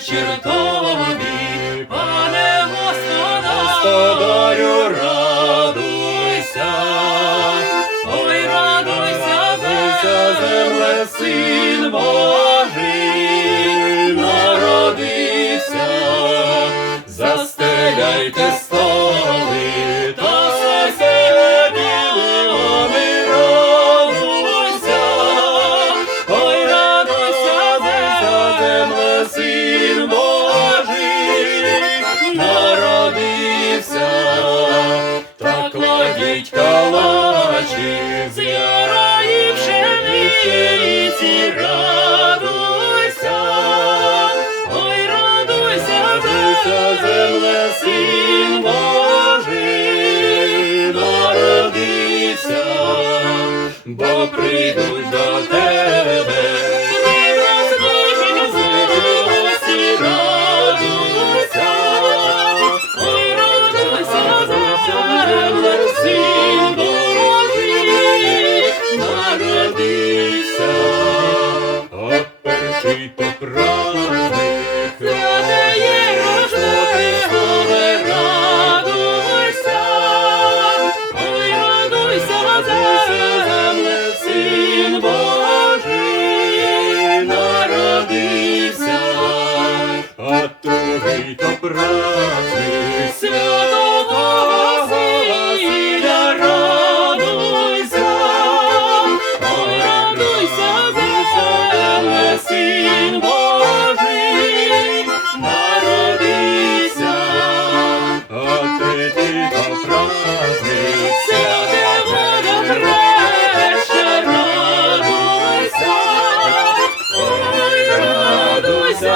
вечір тобі, пане Господа, Господарю, радуйся, ой, радуйся, земле, син Божий, кладіть калачі з ярої пшениці, радуйся, ой, радуйся, радуйся, земле, син Божий, народився, бо прийдуть праздник, Святого Василя, радуйся, ой, радуйся, земле, син Божий, народився. а третій то праздник, Святого Хреще, радуйся, ой, радуйся,